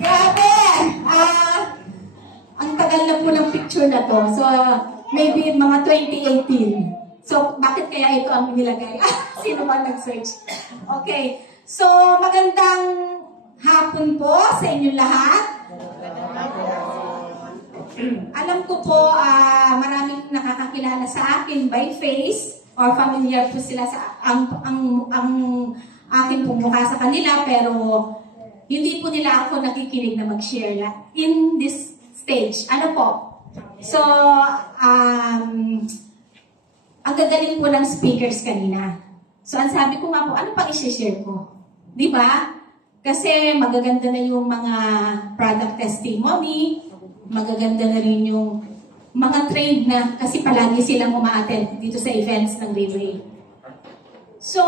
Grabe! Ang tagal na po ng picture na to. So, maybe mga 2018. So, bakit kaya ito ang nilagay? Sino ba nag-search? Okay. So, magandang hapon po sa inyong lahat. Alam ko po, maraming nakakakilala sa akin by face or familiar po sila sa ang akin pong mukha sa kanila, pero hindi po nila ako nakikinig na mag-share in this stage. Ano po? So, ang gagaling po ng speakers kanina. So, ang sabi ko nga po, ano pang i-share ko? Di ba? Kasi magaganda na yung mga product testimony, magaganda na rin yung mga trade na kasi palagi silang uma-attend dito sa events ng Riway. So,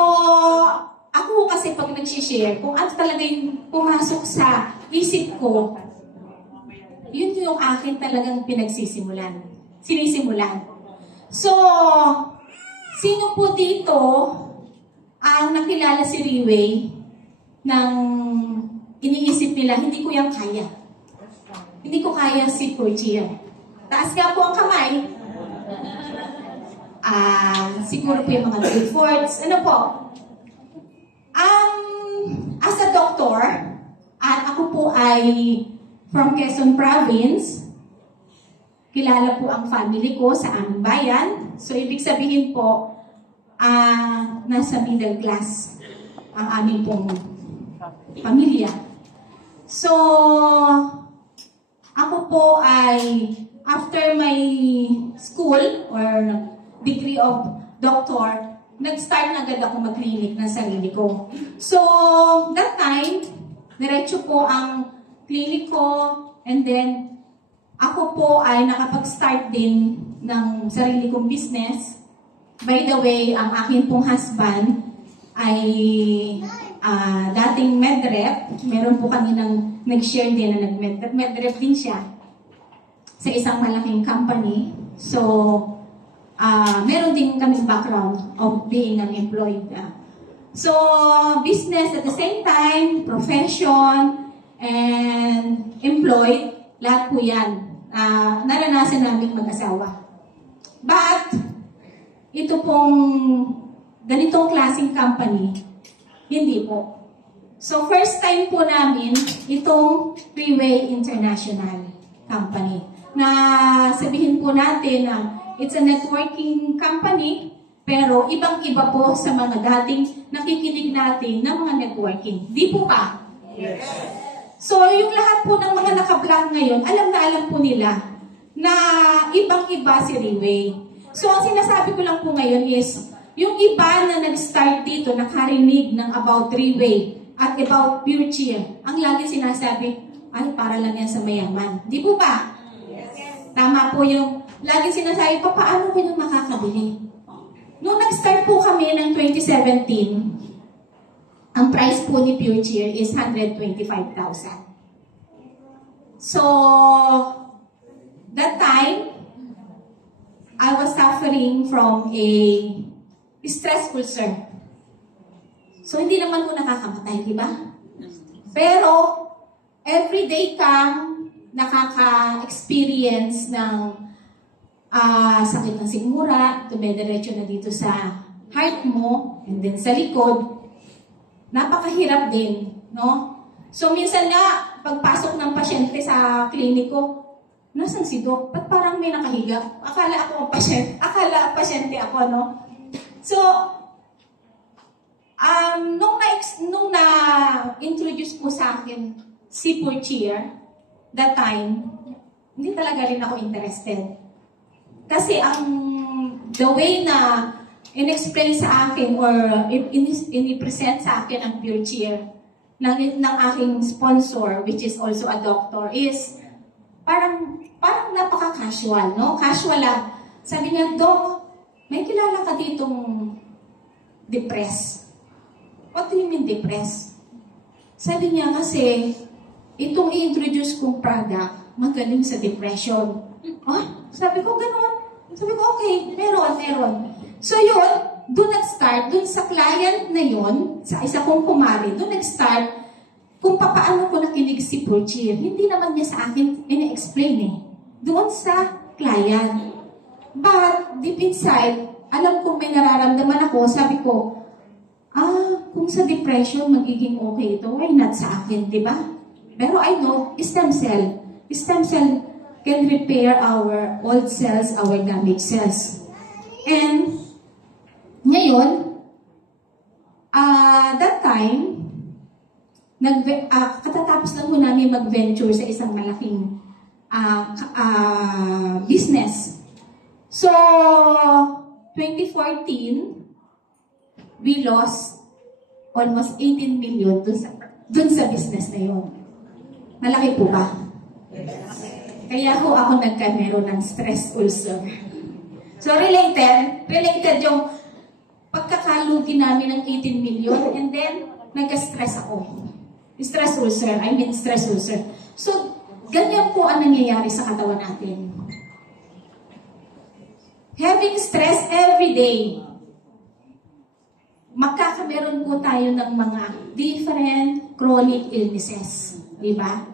ako kasi pag nag-share, kung ano talaga yung pumasok sa isip ko, yun yung akin talagang sinisimulan. So, sino po dito ang nakilala si Riway ng iniisip nila, hindi ko yan kaya. Hindi ko kaya si Portia. Taas nga po ang kamay. Siguro po yung mga grade 4s. Ano po? As a doctor, at ako po ay from Quezon Province, kilala po ang family ko sa aming bayan. So, ibig sabihin po, nasa middle class ang aming pong pamilya. So, ako po ay after my school or degree of doctor, nag-start na agad ako mag-clinic ng sarili ko. So, that time, diretso po ang clinic ko, and then ako po ay nakapag-start din ng sarili kong business. By the way, ang akin pong husband ay dating medrep. Meron po kami nag-share din na medrep din siya sa isang malaking company. So, meron din kaming background of being unemployed. So, business at the same time, profession, and employed, lahat po yan. Naranasan namin mag-asawa. But, ito pong ganitong klaseng company, hindi po. So, first time po namin itong Riway International Company. Na sabihin po natin na it's a networking company, pero ibang-iba po sa mga dating nakikinig natin ng mga networking. Di po ba? Yes. So, yung lahat po ng mga naka-vlog ngayon, alam na alam po nila na ibang-iba si Riway. So, ang sinasabi ko lang po ngayon is, yung iba na nag-start dito, nakarinig ng about Riway at about Pure Cheer, ang lagi sinasabi, ay, para lang yan sa mayaman. Di po ba? Yes. Tama po yung lagi sinasabi, paano ko yung makakabili? Nung nag-start po kami ng 2017, ang price po ni Pure Cheer is 125,000. So, that time, I was suffering from a stress ulcer. So, hindi naman po nakakamatay, di ba? Pero, everyday kang nakaka-experience ng sakit ng sigmura, tumediretso na dito sa heart mo, and then sa likod, napakahirap din, no? So, minsan nga, pagpasok ng pasyente sa kliniko, nasaan si Doc? Ba't parang may nakahiga? Akala ako ang pasyente. Akala pasyente ako, no? So, nung na-introduce po sa akin si Pure Cheer, that time, hindi talaga rin ako interested. Kasi the way na in-explain sa akin or in-present sa akin ang Pure Cheer ng aking sponsor, which is also a doctor, is parang napaka-casual, no? Casual lang. Sabi niya, Doc, may kilala ka ditong depressed. What do you mean depressed? Sabi niya kasi, itong i-introduce kong product, magaling sa depression. Sabi ko, gano'n. Sabi ko, okay, meron. So yun, doon nag-start, doon sa client na yun, sa isa kong kumari, doon nag-start kung paano ko si Purchir. Hindi naman niya sa akin ini-explain eh. Doon sa client. But, deep inside, alam kong may nararamdaman ako, sabi ko, kung sa depression magiging okay ito, why not sa akin, di ba? Pero I know, stem cell can repair our old cells, our damaged cells. And, ngayon, that time, katatapos lang po namin mag-venture sa isang malaking business. So, 2014, we lost almost 18 million dun sa business na yun. Malaki po ba? Kaya ho ako nagkamero ng stress ulcer. So, related yung pagkakalugi namin ng 18 million and then nagka-stress ako. Stress ulcer. So, ganyan po ang nangyayari sa katawan natin. Having stress every day, magkakameron po tayo ng mga different chronic illnesses. Diba?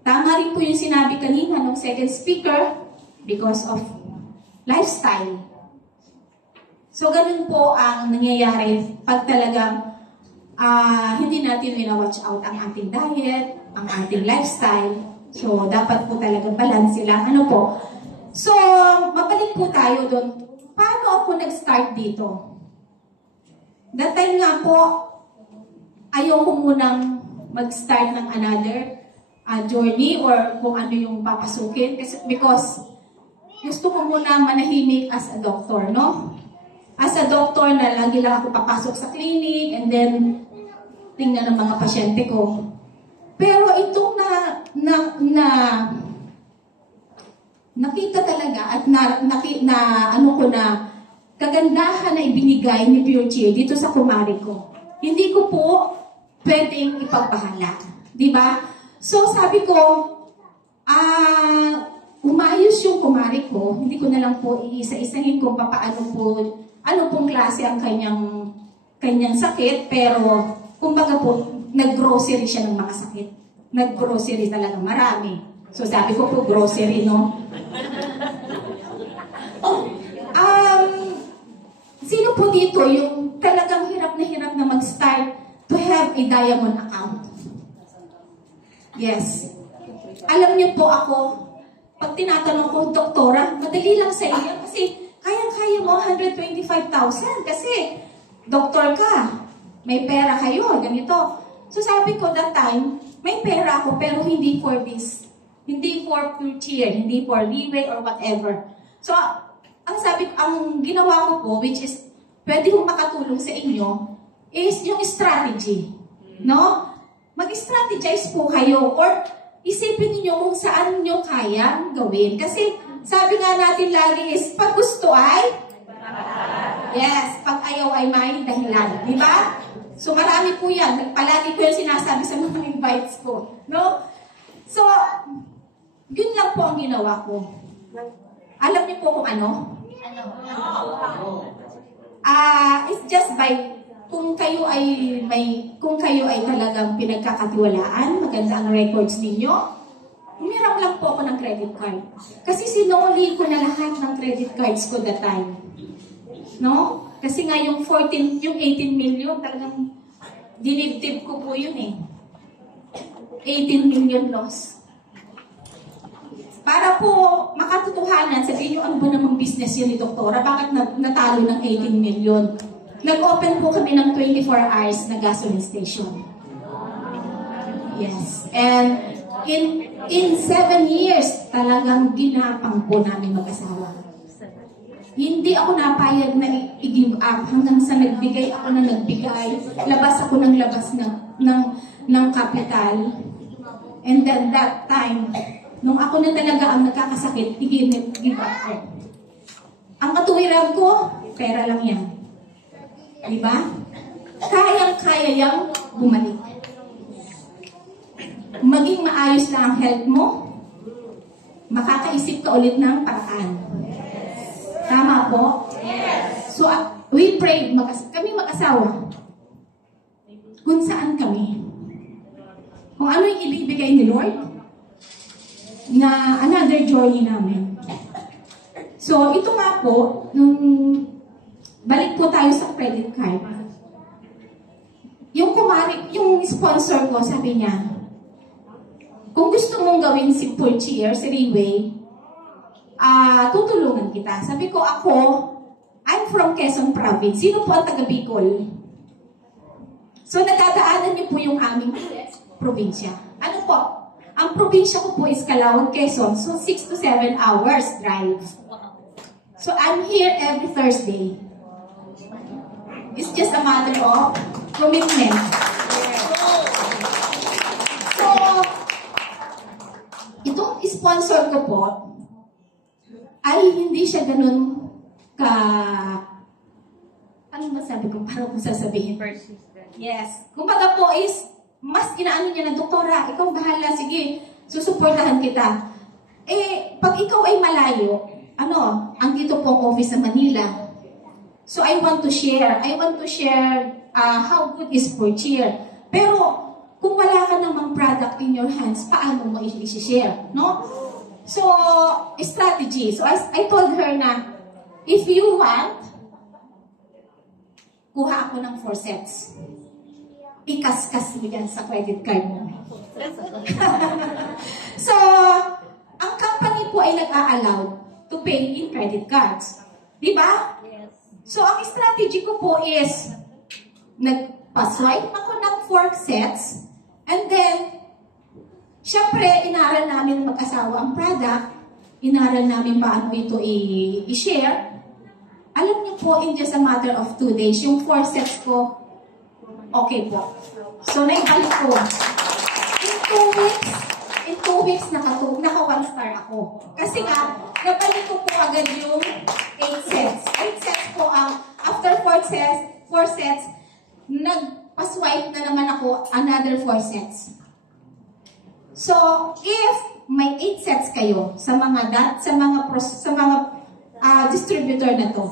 Tama rin po yung sinabi kanina ng second speaker because of lifestyle. So, ganun po ang nangyayari pag talagang hindi natin watch out ang ating diet, ang ating lifestyle. So, dapat po talaga balance sila. Ano po? So, mabalik po tayo doon. Paano ako nag-start dito? That time nga po, ayaw ko munang mag-start ng another journey or kung ano yung papasukin. Because gusto ko muna manahimik as a doctor, no? As a doctor na lagi lang ako papasok sa clinic and then tingnan ng mga pasyente ko. Pero itong nakita talaga at kagandahan na ibinigay ni Purchir dito sa kumari ko. Hindi ko po pwedeng ipagbahala. Diba? So sabi ko, umayos yung kumari ko. Hindi ko na lang po iisa-isahin kung ano pong klase ang kanyang sakit. Pero, kumbaga po, nag-grocery siya ng mga sakit. Nag-grocery talaga marami. So sabi ko po, grocery, no? Sino po dito yung talagang hirap na mag-start to have a diamond account? Yes. Alam niyo po ako, pag tinatanong ko, doktora, madali lang sa iyo kasi kayang-kaya mo 125,000 kasi doktor ka, may pera kayo, ganito. So sabi ko that time, may pera ako pero hindi for this. Hindi for Purchir, hindi for leeway or whatever. So, ang ginawa ko po, which is pwede kong makatulong sa inyo, is yung strategy. No? Mag-strategize po kayo or isipin niyo kung saan niyo kayang gawin. Kasi sabi nga natin lagi is, pag gusto ay, yes, pag ayaw ay may dahilan. Di ba? So marami po yan. Palagi ko yung sinasabi sa mga invites ko. No? So, yun lang po ang ginawa ko. Alam niyo po kung ano? It's just by kung kayo ay talagang pinagkakatiwalaan, maganda ang records ninyo, umiram lang po ako ng credit card. Kasi sinuli ko na lahat ng credit cards ko that time. No? Kasi nga yung 18 million, talagang dinibdib ko po yun eh. 18 million loss. Para po makatotohanan, sabihin nyo, ano ba namang business yun ni Doktora? Bakit natalo ng 18 million? Nag-open po kami ng 24 hours na gasoline station. Yes. And in 7 years, talagang ginapang po namin mag-asawa. Hindi ako napayag na i-give up hanggang sa nagbigay ako na nagbigay. Labas ako ng labas ng kapital. And then that time, nung ako na talaga ang nagkakasakit, i-give up ko. Ang katuwiran ko, pera lang yan. Diba? Kayang-kaya yang bumalik. Maging maayos na ang health mo, makakaisip ka ulit ng paraan. Tama po? Yes. So, we pray, kami mag-asawa. Kung saan kami. kung ano yung ibibigay ni Lord na another journey namin. So, ito nga po, nung balik po tayo sa credit card. Yung sponsor ko, sabi niya, kung gusto mong gawin si Purcheer, si Riway, tutulungan kita. Sabi ko, I'm from Quezon Province. Sino po ang taga Bicol? So, nadadaanan niyo po yung aming probinsya. Ano po? Ang probinsya ko po is Calauag, Quezon. So, 6 to 7 hours drive. So, I'm here every Thursday. It's just a matter of commitment. So, itong sponsor ko po, ay hindi siya ganun ano masabi ko? Parang masasabihin. Persistent. Yes. Kumbaga po is, mas inaano niya na, Doktora, ikaw bahala, sige, susuportahan kita. Pag ikaw ay malayo, andito po ang office sa Manila. So, I want to share how good is Purcheer. Pero, kung wala ka namang product in your hands, paano mo i-share, no? So, strategy. So, I told her na, if you want, kuha ako ng 4 sets. Ikas-kas mo yan sa credit card mo. So, ang company po ay nag-a-allow to pay in credit cards. Di ba? Yes. So, ang strategy ko po is, nagpa-swipe ako ng 4 sets, and then, syempre, inaral namin mag-asawa ang product, inaral namin paano ito i-share. Alam niyo po, in just a matter of 2 days, yung 4 sets ko, okay po. So, naibalik ko. In 2 weeks, naka 1 star ako. Kasi nga, nabalik ko po agad yung 8 sets. 8 sets po after 4 sets, nagpa-swipe na naman ako another 4 sets. So, if may 8 sets kayo sa mga distributor na to,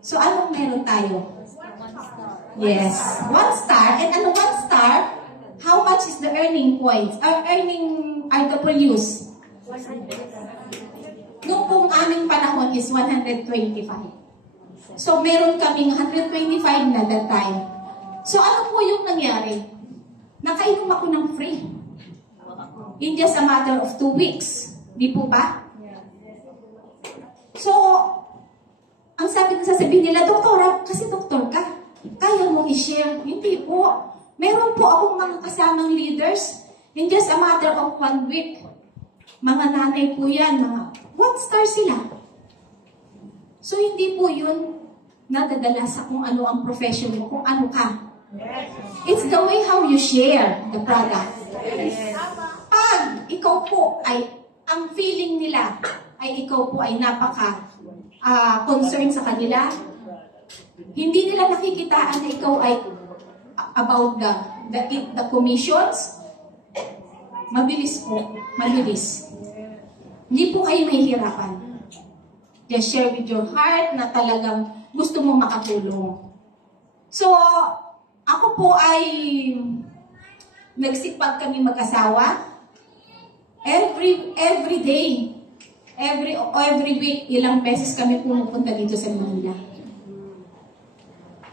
so anong meron tayo? 1 star. Yes, 1 star. And 1 star, how much is the earning points? Earning RWs? Noong pong aming panahon is 125. So, meron kaming 125 na that time. So, ano po yung nangyari? Nakainom ako ng free. In just a matter of 2 weeks. Di po ba? So, ang sasabihin nila, Doktora, kasi doktor ka, kaya mong i-share. Hindi po. Meron po akong mga kasamang leaders. In just a matter of 1 week. Mga nanay po yan, mga 1 star sila. So, hindi po yun nadadala sa kung ano ang profession mo, kung ano ka. It's the way how you share the product. Pag ikaw po ay, ang feeling nila ay ikaw po ay concerned sa kanila, hindi nila nakikitaan na ikaw ay about the commissions, mabilis po, mabilis. Hindi po kayo mahihirapan. Just share with your heart na talagang gusto mo makatulong. So, ako po ay nagsipag kami mag-asawa. Every day, every week, ilang beses kami pumupunta dito sa Manila.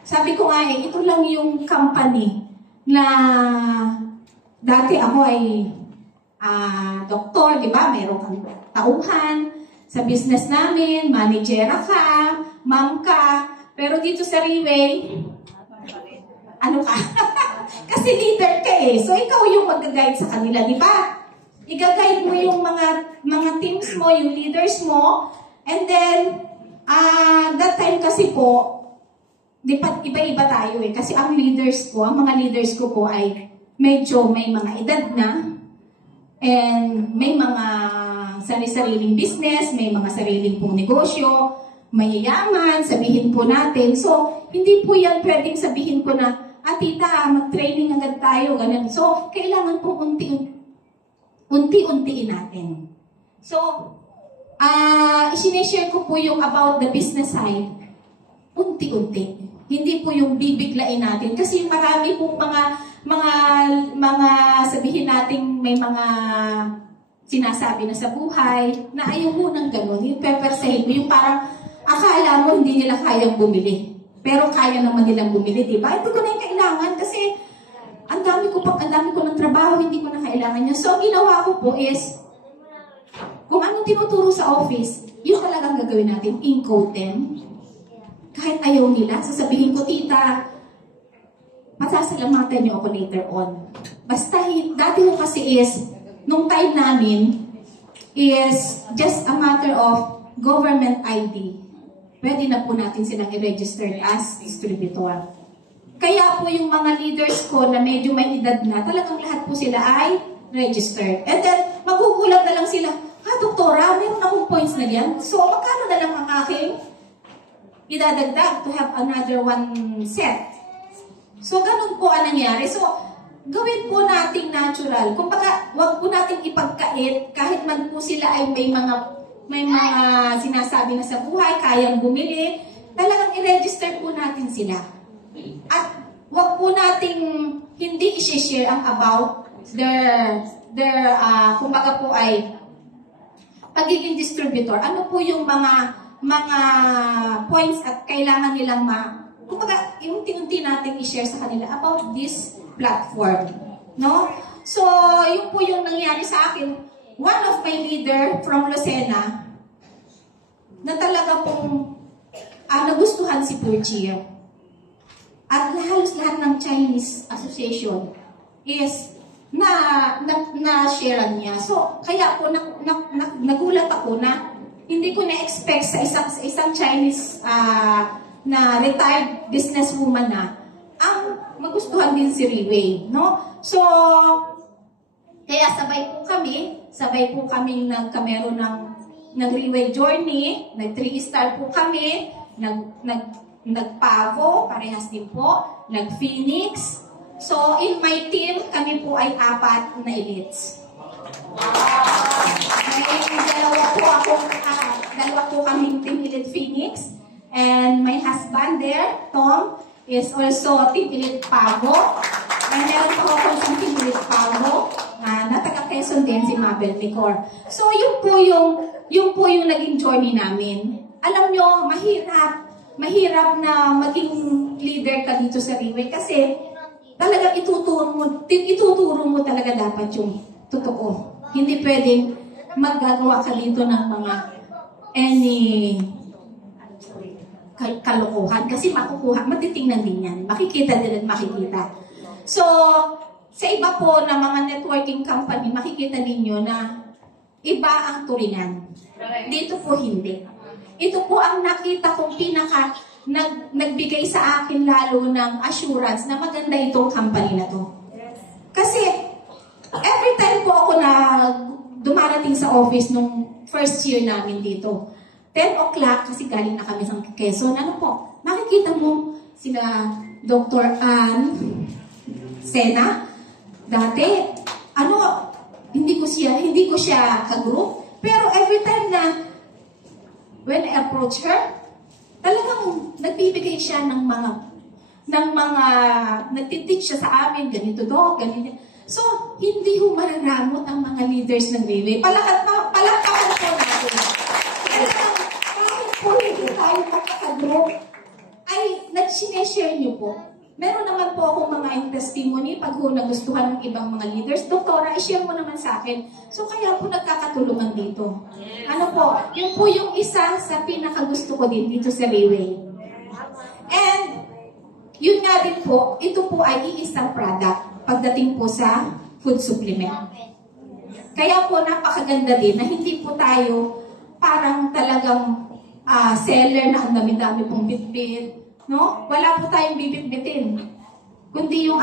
Sabi ko nga ito lang yung company na dati ako ay doktor, di ba? Meron kang tauhan sa business namin, managera ka, ma'am ka, pero dito sa Riway, ano ka? Kasi leader ka eh. So, ikaw yung mag-guide sa kanila, di ba? I-guide mo yung mga teams mo, yung leaders mo, and then, that time kasi po, iba-iba tayo eh. Kasi ang mga leaders ko po ay medyo may mga edad na, and may mga sariling business, may mga sariling pong negosyo, mayayaman, sabihin po natin. So, hindi po yan pwedeng sabihin ko na, tita, mag-training agad tayo, ganun. So, kailangan po unti-untiin natin. So, isineshare ko po yung about the business side, unti-unti. Hindi po yung bibiglain natin. Kasi marami pong mga sabihin natin may mga sinasabi na sa buhay na ayaw mo ng ganun. Yung pepersahin mo, yung parang akala mo hindi nila kayang bumili. Pero kaya naman nilang bumili, di ba? Hindi ko na yung kailangan kasi ang dami ko ng trabaho, hindi ko na kailangan yun. So, ang ginawa ko po is, kung anong tinuturo sa office, yun talagang gagawin natin, encode them. Kahit ayaw nila, sasabihin ko, tita, masasalamatan niyo ako later on. Basta, dati ko kasi is, nung time namin, is just a matter of government ID. Pwede na po natin silang i-register as distributor. Kaya po yung mga leaders ko na medyo may edad na, talagang lahat po sila ay registered. And then, magugulat na lang sila, doktora, meron akong points na yan. So, magkano na lang ang aking idadagdag to have another one set? So, ganun po ang nangyari. So, gawin po nating natural. Kumbaga, wag po nating ipagkait, kahit man po sila ay may mga sinasabi na sa buhay, kayang bumili, talagang i-register po natin sila. At wag po nating hindi i-share ang about their kumbaga po ay pagiging distributor. Ano po yung mga points at kailangan nilang kumbaga unti-unti natin i-share sa kanila about this platform, no? So, yun po yung nangyari sa akin. One of my leader from Lucena na talaga pong nagustuhan si Purgia. At halos lahat ng Chinese Association is na-share niya. So, kaya po nagulat ako na hindi ko na-expect sa isang Chinese na retired businesswoman na ang magustuhan din si Riway, no? So, kaya sabay po kami nagkamero ng Riway Journey, nag 3-star po kami, nag-Pavo, parehas din po, nag-Phoenix. So, in my team, kami po ay 4 na elites. May dalawa po kaming team elite Phoenix. And my husband there, Tom, is also team elite Pavo. And meron po ako ng team elite Pavo na taga Quezon din, si Mabel Nicor. So, yun po yung naging journey namin. Alam nyo, mahirap na maging leader ka dito sa Riway kasi talagang ituturo mo talaga dapat yung totoo. Hindi pwedeng maggagawa ka dito ng mga kalokohan kasi matitingnan din yan. Makikita din at makikita. So, sa iba po na mga networking company, makikita ninyo na iba ang turingan. Dito po hindi. Ito po ang nakita kong nagbigay sa akin lalo ng assurance na maganda itong company na to. Kasi, every time po ako na dumarating sa office nung first year namin dito, 10 o'clock, kasi galing na kami sa Quezon, ano po, makikita mo sila Dr. Ann Sena, dati, hindi ko siya ka-group, pero every time na when I approach her, talagang nagbibigay siya ng mga nagtiteach siya sa amin, ganito do, ganito. So, hindi ho mararamot ang mga leaders ng Riway. Palakpakan po natin. Kahit po hindi tayo magkakagroup, ay nag-sineshare niyo po. Meron naman po akong mga testimony pag ho nagustuhan ng ibang mga leaders. Doktora, i-share mo naman sa akin. So, kaya po nagkakatulungan dito. Ano po, yun po yung isa sa pinakagusto ko din dito sa Riway. And, yun nga din po, ito po ay iisang product pagdating po sa food supplement. Kaya po napakaganda din na hindi po tayo parang talagang seller na ang dami-dami pong bitbit. No? Wala po tayong bibitbitin. Kundi yung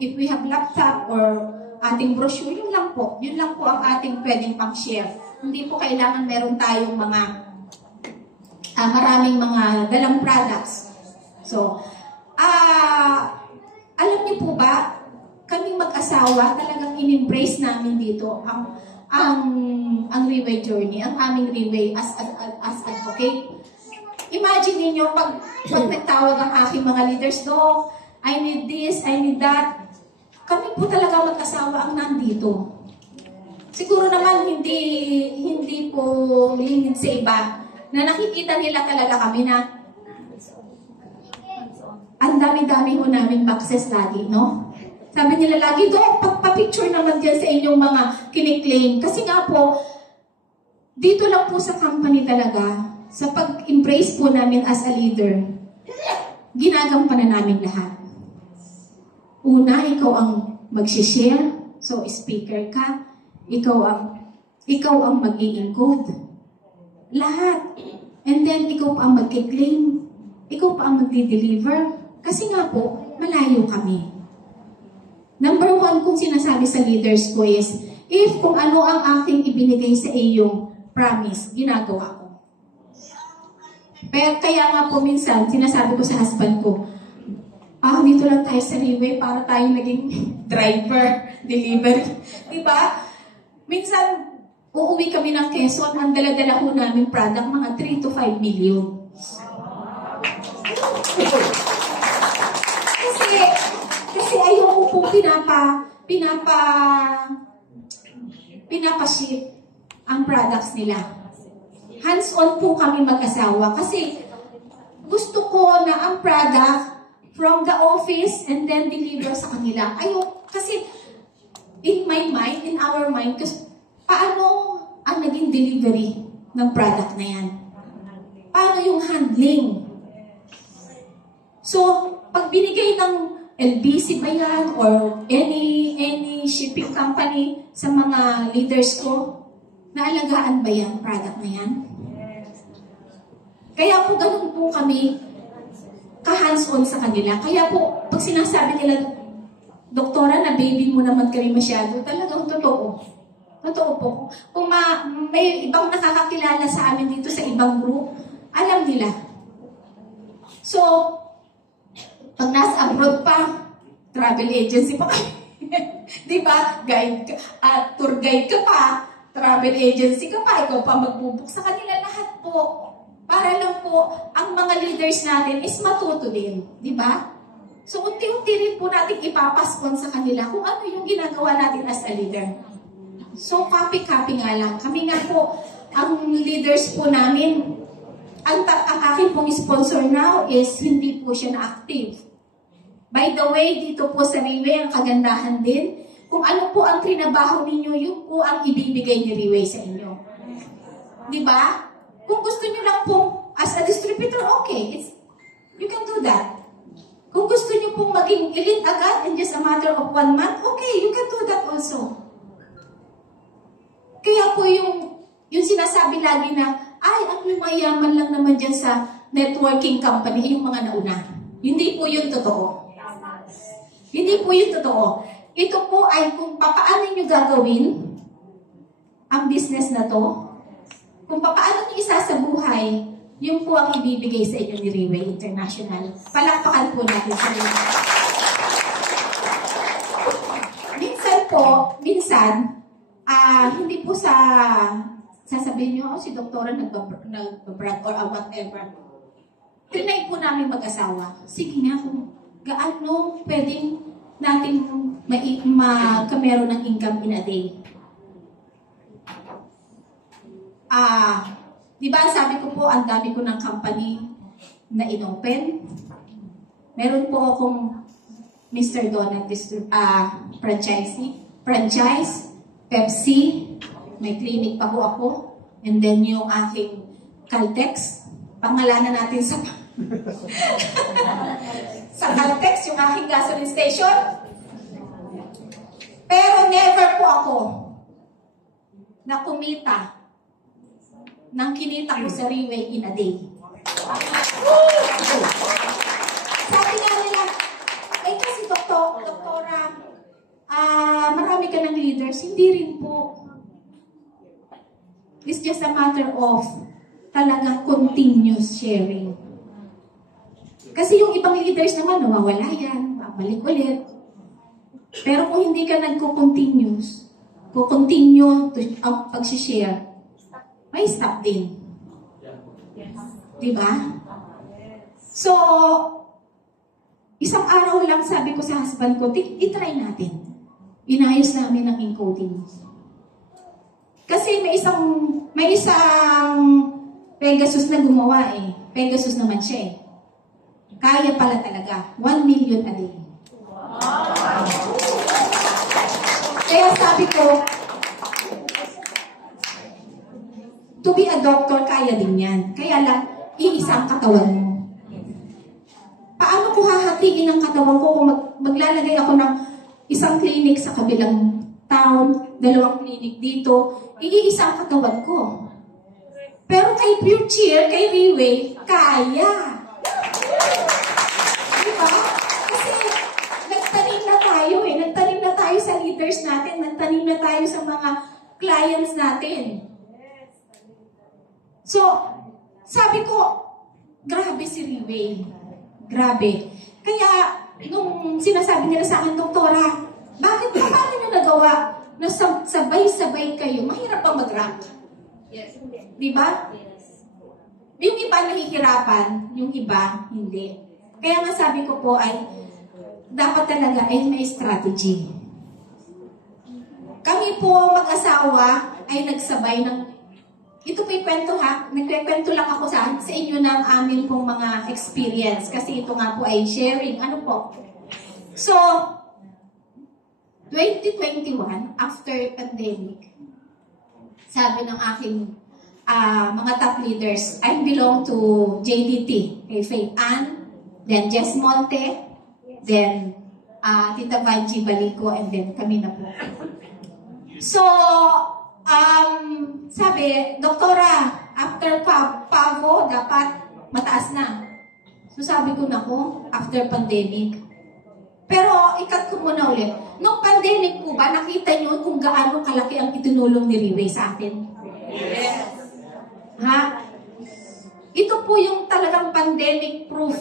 if we have laptop or ating brochure, yun lang po. Yun lang po ang ating pwedeng pang-share. Hindi po kailangan meron tayong maraming mga dalang products. So, alam niyo po ba, kaming mag-asawa, talagang in-embrace namin dito ang Riway Journey, ang aming Riway as advocate. Imagine niyo pag nagtawag ang aking mga leaders, Doc, I need this, I need that. Kami po talaga mag-asawa ang nandito. Siguro naman hindi po lingid sa iba na nakikita nila talaga kami na ang dami-dami ho namin boxes lagi, no? Sabi nila lagi, Doc, pagpa-picture naman dyan sa inyong mga kiniklaim. Kasi nga po, dito lang po sa company talaga, sa pag-embrace po namin as a leader, ginagampanan namin lahat. Una, ikaw ang mag-share, so speaker ka, ikaw ang mag-i-encode. Lahat. And then, ikaw pa ang mag-claim, ikaw pa ang mag-deliver. Kasi nga po, malayo kami. Number one, kung sinasabi sa leaders ko is, if kung ano ang aking ibinigay sa iyong promise, ginagawa ko. Pero kaya nga po minsan, sinasabi ko sa husband ko, dito lang tayo sa Riway para tayo naging driver, delivery. Diba? Minsan, uuwi kami ng Quezon, ang dala-dala ho namin product, mga 3 to 5 million. Kasi ayoko po pinapa-ship ang products nila. Hands-on po kami mag-asawa kasi gusto ko na ang product from the office and then deliver sa kanila. Kasi in my mind, in our mind, paano ang naging delivery ng product na yan? Paano yung handling? So, pag binigay ng LBC ba yan or any shipping company sa mga leaders ko, naalagaan ba yan, product na yan? Kaya po ganun po kami ka-hands-on sa kanila. Kaya po, pag sinasabi nila, Doktora, na baby mo naman kami masyado, talagang totoo. Totoo po. Kung may ibang nakakakilala sa amin dito sa ibang group, alam nila. So, pag nasa abroad pa, travel agency pa kayo. Diba? Tour guide ka pa, travel agency ka pa, ikaw pa magbubuk sa kanila lahat po. Para lang po, ang mga leaders natin is matuto din. Diba? So, unti-unti rin po natin ipapaspon sa kanila kung ano yung ginagawa natin as a leader. So, copy-copy nga lang. Kami nga po, ang leaders po namin, ang aking pong sponsor now is hindi po siya na-active. By the way, dito po sa Riway, ang kagandahan din, kung ano po ang trinabaho ninyo, yun po ang ibibigay ni Riway sa inyo. Diba? Kung gusto nyo lang po, as a distributor, okay, you can do that. Kung gusto nyo pong maging elite agad in just a matter of 1 month, okay, you can do that also. Kaya po yung sinasabi lagi na, ang lumayaman lang naman dyan sa networking company, yung mga nauna. Hindi po yun totoo. Hindi po yun totoo. Ito po ay kung paano nyo gagawin ang business na to, kung paano nyo isasabuhay, yun po ang ibibigay sa inyo ni Riway International. Palakpakan po natin sa inyo. Minsan, hindi po sasabihin nyo, si doktora nagbabrag or whatever. Trinay po namin mag-asawa. Sige nga, kung gaano pwedeng natin magkameron ng income in a day. Diba, sabi ko po, ang dami ko ng company na inopen. Meron po akong Mr. Donut franchise, Pepsi, may clinic pa po ako, and then yung aking Caltex, pangalanan natin sa sa Caltex, yung aking gasoline station. Pero never po ako na kumita ng kinita ko sa Riway in a day. Sabi nga nila, kasi doktora, marami ka ng leaders. Hindi rin po. It's just a matter of talagang continuous sharing. Kasi yung ibang leaders naman, nawawala yan, babalik ulit. Pero kung hindi ka nagko-continuous, continue ang pag-share, may stop din. Diba? So, isang araw lang sabi ko sa husband ko, itry natin. Inayos namin ang encoding. Kasi may isang Pegasus na gumawa eh. Pegasus naman siya eh. Kaya pala talaga. 1 million a day. Kaya sabi ko, to be a doctor, kaya din yan. Kaya lang, iisang katawan mo. Paano ko hahatiin ang katawan ko kung maglalagay ako ng isang clinic sa kabilang town, 2 clinic dito, iisang katawan ko. Pero kay Pure Cheer, kay Riway, kaya. Diba? Kasi nagtanim na tayo eh. Nagtanim na tayo sa leaders natin. Nagtanim na tayo sa mga clients natin. So, sabi ko, grabe si Riway. Grabe. Kaya, nung sinasabi nila sa akin, Doktora, paano nyo nagawa na sabay-sabay kayo? Mahirap ba mag-rank? Yes. Diba? Yes. Yung iba nahihirapan, yung iba hindi. Kaya nga sabi ko po ay, dapat talaga ay may strategy. Kami po mag-asawa ay nagsabay ng, ito may kwento ha, nagkwento lang ako sa inyo ng amin pong mga experience. Kasi ito nga po ay sharing. Ano po? So, 2021, after pandemic, sabi ng aking mga top leaders, I belong to JDT, kay Faith Ann, then Jess Monte, then Tita Vanji Balico, and then kami na po. So, sabi, Doktora, after PAVO, dapat mataas na. So sabi ko na ko, after pandemic. Pero ikat ko muna ulit. Nung pandemic po ba, nakita nyo kung gaano kalaki ang itinulong ni Riway sa atin? Yes. Ha? Ito po yung talagang pandemic proof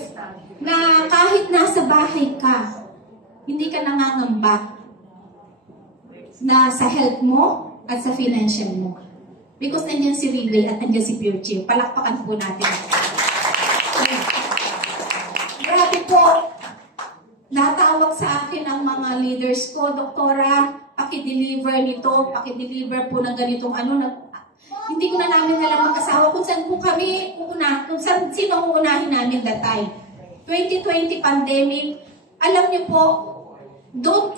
na kahit nasa bahay ka, hindi ka nangangamba na sa health mo at sa financial mo. Because nandiyan si Riway at nandiyan si Pure Cheer. Palakpakan po natin. Grabe po. Natawag sa akin ang mga leaders ko, Doktora, paki-deliver nito, paki-deliver po ng ganitong hindi ko na namin alam mag-asawa kung saan po kami kung sino ang uunahin namin that time. 2020 pandemic, alam niyo po, doon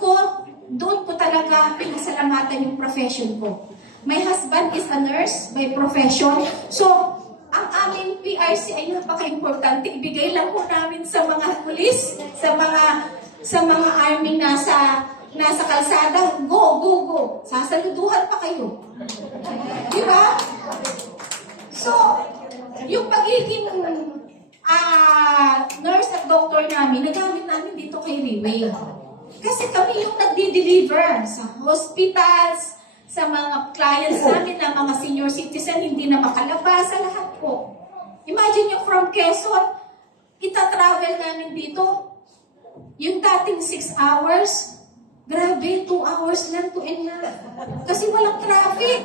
ko talaga pinasalamatan yung profession ko. My husband is a nurse by profession. So, ang aming PRC ay napaka-importante. Ibigay lang po namin sa mga pulis, sa mga army nasa kalsada. Go! Sasaluduhan pa kayo. Di ba? So, yung pagiging nurse at doctor namin, nagamit namin dito kay Riway. Kasi kami yung nagdi-deliver sa hospitals, sa mga clients namin na mga senior citizen, hindi na makalabas, sa lahat po. Imagine yung from Quezon, ita-travel namin dito, yung dating 6 hours, grabe, 2 hours lang to end na. Kasi walang traffic.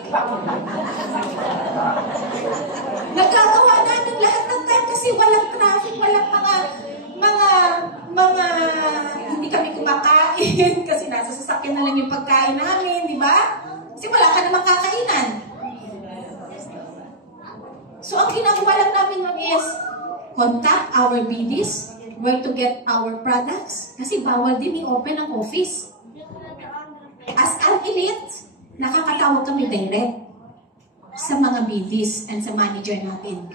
Nagkagawa namin lahat ng time kasi walang traffic, walang mga hindi kami kumakain kasi nasa sasakyan na lang yung pagkain namin, di ba? Kasi wala ka namang kakainan. So, ang ginagawa lang namin nun is contact our BDs where to get our products. Kasi bawal din i-open ang office. As an elite, nakakatawag kami direct sa mga BDs and sa manager natin.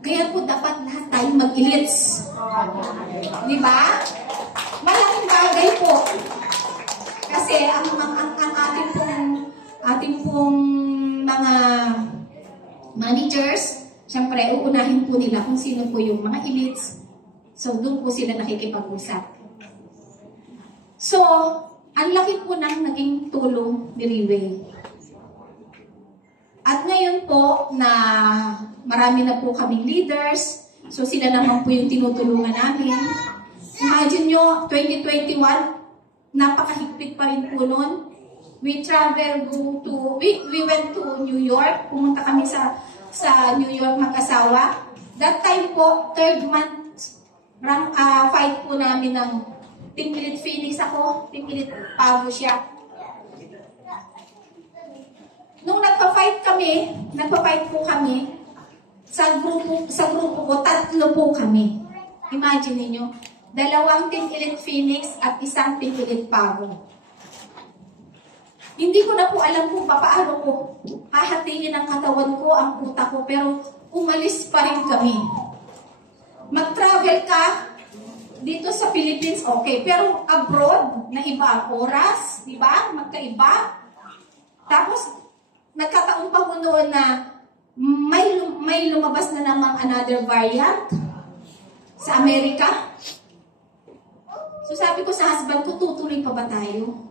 Kaya po dapat lahat tayong mag-elites. Di ba? Malaking bagay po. Kasi ang ating pong mga managers, syempre, uunahin po nila kung sino po yung mga elites. So, doon po sila nakikipag-usap. So, ang laki po ng naging tulong ni Riway. At ngayon po na marami na po kaming leaders, so sila naman po yung tinutulungan namin. Imagine nyo, 2021, napakahigpit pa rin po noon. We went to New York. Pumunta kami sa New York mag-asawa. That time po, 3rd month fight po namin ng Team Elite Phoenix ako, Team Elite Pavo siya. Nung nagpa-fight po kami, sa grupo ko, 3 po kami. Imagine niyo, 2 Team Elite Phoenix at 1 Team Elite Pavo. Hindi ko na po alam kung paano ko hahatiin ang katawan ko, ang utak ko, pero umalis pa rin kami. Mag-travel ka dito sa Philippines, okay. Pero abroad, na iba ang oras, di ba? Magkaiba. Tapos, nagkataon pa po noon na may lumabas na namang another variant sa Amerika. So sabi ko sa husband ko, tutuloy pa ba tayo?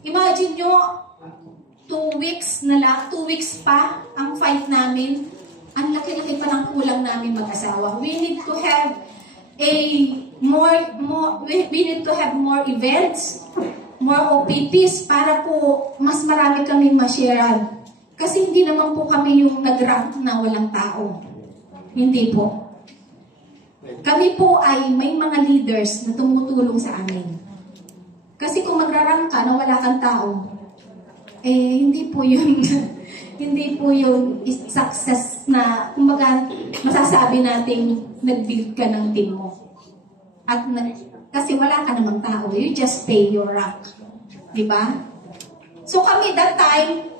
Imagine nyo, 2 weeks pa ang fight namin. Ang laki-laki pa ng kulang namin mag-asawa. We need to have more events, more OPPs para po mas marami kaming ma-sharean. Kasi hindi naman po kami yung nag-rank na walang tao. Hindi po. Kami po ay may mga leaders na tumutulong sa amin. Kasi kung magra-rank ka na wala kang tao, hindi po yun hindi po yung success na kumbaga masasabi natin nag-build ka ng team mo. At kasi wala ka namang tao, you just pay your rank. Diba? So kami that time,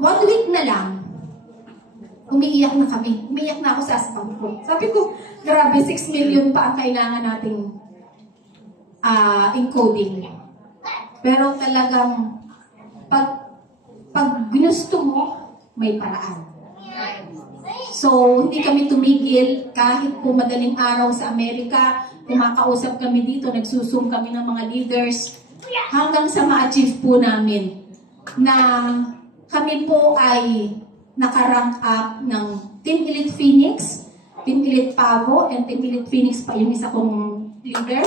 1 week na lang, umiiyak na kami. Umiiyak na ako sa husband ko. Sabi ko, grabe, 6 million pa ang kailangan nating encoding. Pero talagang, pag ginusto mo, may paraan. So, hindi kami tumigil kahit po madaling araw sa Amerika, kumakausap kami dito, nagsusum kami ng mga leaders, hanggang sa ma-achieve po namin na kami po ay naka-rank up ng Team Elite Phoenix, Team Elite Pavo, and Team Elite Phoenix pa yung isa kong leader.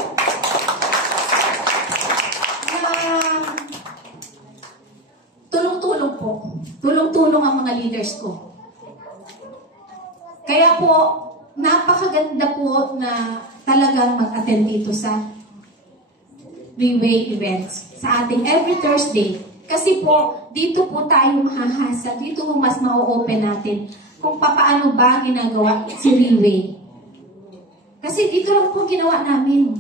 Tulong-tulong po. Tulong-tulong ang mga leaders ko. Kaya po, napakaganda po na talagang mag-attend dito sa Freeway events sa ating every Thursday. Kasi po, dito po tayo mahahasa, dito po mas ma-open natin kung paano ba ginagawa si Freeway. Kasi dito lang po ginawa namin.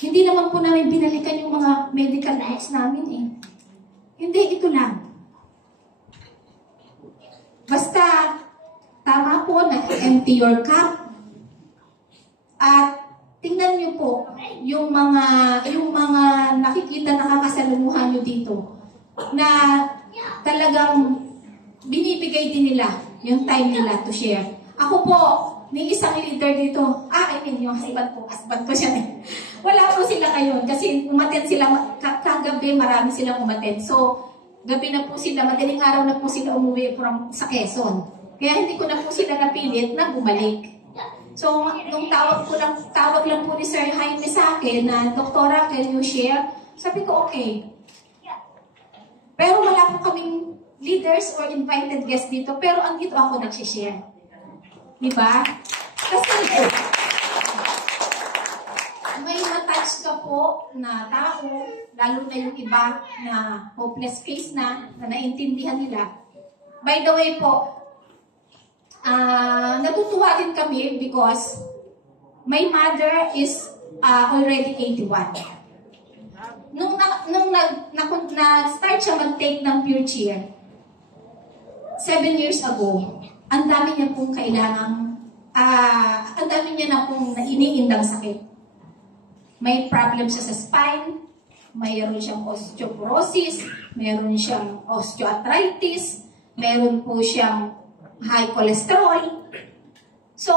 Hindi naman po namin binalikan yung mga medical notes namin eh. Hindi, ito lang. Basta, tama po na empty your cup. At tingnan niyo po yung mga nakikita nakakasalumuhan niyo dito na talagang binibigay din nila yung time nila to share. Ako po, may isang leader dito. Yung husband ko siya. Wala po sila ngayon kasi umattend sila, kagabi marami silang umattend. So, gabi na po sila, madaling araw na po sila umuwi sa Quezon. Kaya hindi ko na po sila napilit na bumalik. So, nung tawag lang po ni Sir Jaime sa akin na, Doktora, can you share? Sabi ko, okay. Pero wala po kaming leaders or invited guests dito, pero andito ako nagsishare. Diba? Kasi may matouch ka po na tao, lalo na yung iba na hopeless case na naintindihan nila. By the way po, natutuwa din kami because my mother is already 81. Nung na-start siya mag-take ng Pure Cheer, 7 years ago, ang dami niya pong ang dami niya na pong iniindang sakit. May problem siya sa spine, mayroon siyang osteoporosis, mayroon siyang osteoarthritis, mayroon po siyang high cholesterol. So,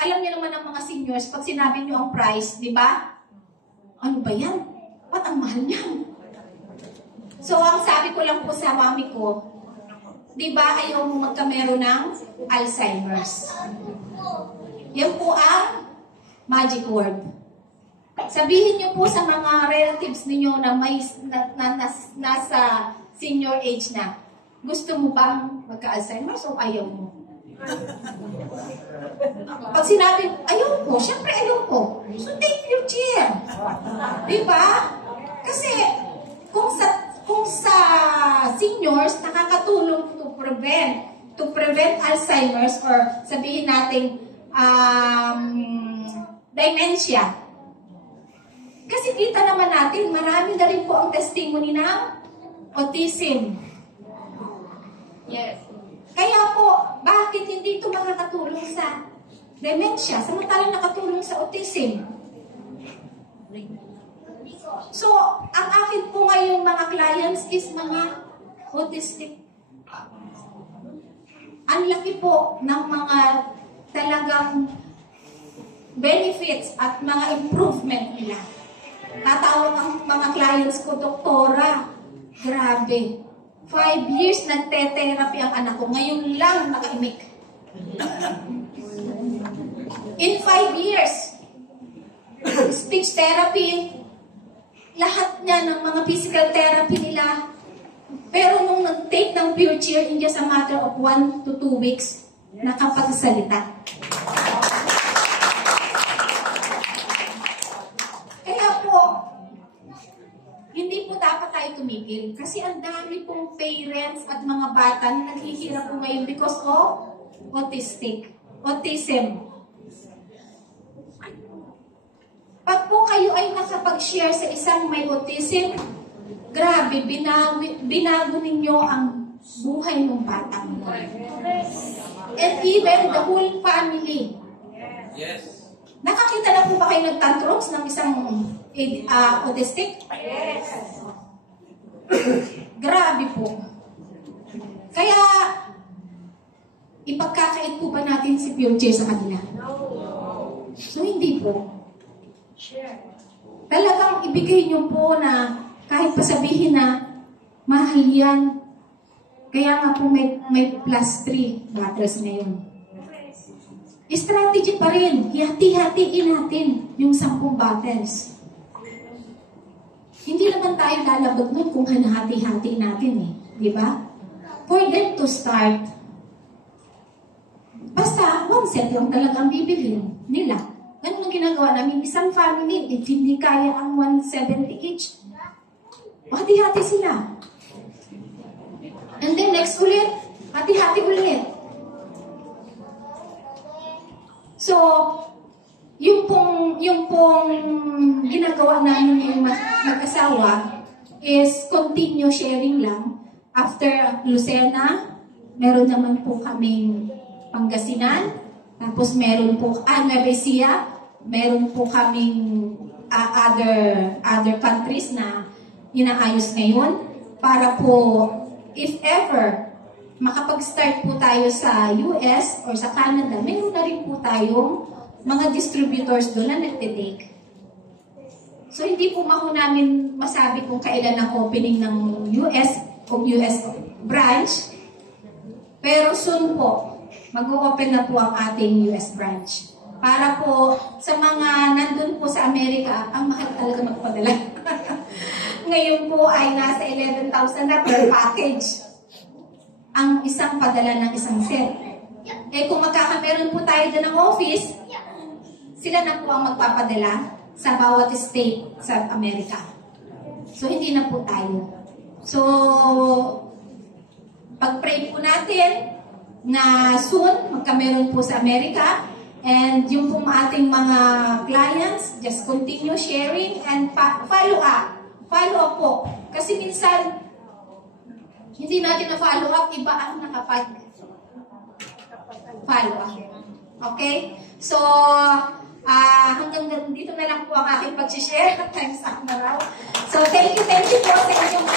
alam niyo naman ang mga seniors, pag sinabi niyo ang price, di ba? Ano ba yan? Ba't ang mahal niyan? So, ang sabi ko lang po sa mami ko, di ba ayaw mo magkamero ng Alzheimer's? Yan po ang magic word. Sabihin niyo po sa mga relatives niyo na may nasa senior age na, Gusto mo bang magka-Alzheimer's o ayaw mo? Pag sinabi, ayaw ko, syempre ayaw ko. So take your chair. Diba? Kasi kung sa seniors, nakakatulong to prevent Alzheimer's or sabihin natin dementia. Kasi kita naman natin, marami na rin po ang testimony ng autism. Yes. Kaya po, bakit hindi ito makakatulong sa dementia, samantalang nakatulong sa autism? So, ang akin po ngayong mga clients is mga autistic. Ang laki po ng mga talagang benefits at mga improvement nila. Tatawag ang mga clients ko, doktora, grabe. 5 years nagte-therapy ang anak ko. Ngayon lang nakaimik. In 5 years, speech therapy, lahat niya ng mga physical therapy nila. Pero nung nag-take ng pure cheer in just a matter of 1 to 2 weeks, nakapagsalita. Hindi po dapat tayo tumigil. Kasi ang dami pong parents at mga bata na naghihirap po ngayon because of autism. Pag po kayo ay nakapag-share sa isang may autism, grabe, binago ninyo ang buhay ng bata. And even the whole family. Yes. Nakakita na po ba kayo nag-tantrums ng isang autistic? Yes. Grabe po. Kaya, ipagkakait po ba natin si Future sa kanila? No. So, hindi po. Talagang ibigay nyo po na kahit pasabihin na mahal yan. Kaya nga po may plus 3 battles ngayon. Strategy pa rin. Hati-hatiin natin yung 10 battles. Hindi naman tayo lalabag nun kung hanahati-hati natin eh. Di ba? For them to start, basta 1 set lang talagang bibilhin nila. Ganun ang ginagawa namin. Isang family, if hindi kaya ang 170 each, hati-hati sila. And then next ulit, hati-hati ulit. So, yung pong ginagawa namin yung mag-asawa is continue sharing lang. After Lucena, meron naman po kaming Pangasinan, tapos meron po, Nueva Ecija, meron po kaming other countries na inaayos ngayon para po, if ever, makapag-start po tayo sa US or sa Canada, mayroon na rin po tayong mga distributors doon na nagtitake. So, hindi po namin masabi kung kailan ang opening ng US branch. Pero soon po, mag-o-open na po ang ating US branch. Para po sa mga nandun po sa Amerika, ang mahal talaga magpadala. Ngayon po ay nasa 11,000 na per package ang isang padala ng isang set. Eh kung magkakameron po tayo dyan ng office, sila na po ang magpapadala sa bawat state sa Amerika. So hindi na po tayo. So pag-pray po natin na soon magkameron po sa Amerika, and yung po ating mga clients, just continue sharing and follow up. Follow up po. Kasi minsan hindi natin na-follow up, iba ang nakapag-follow up. Okay? So, hanggang dito na lang po ang aking pag-share. Time's up na raw. So, thank you po sa inyong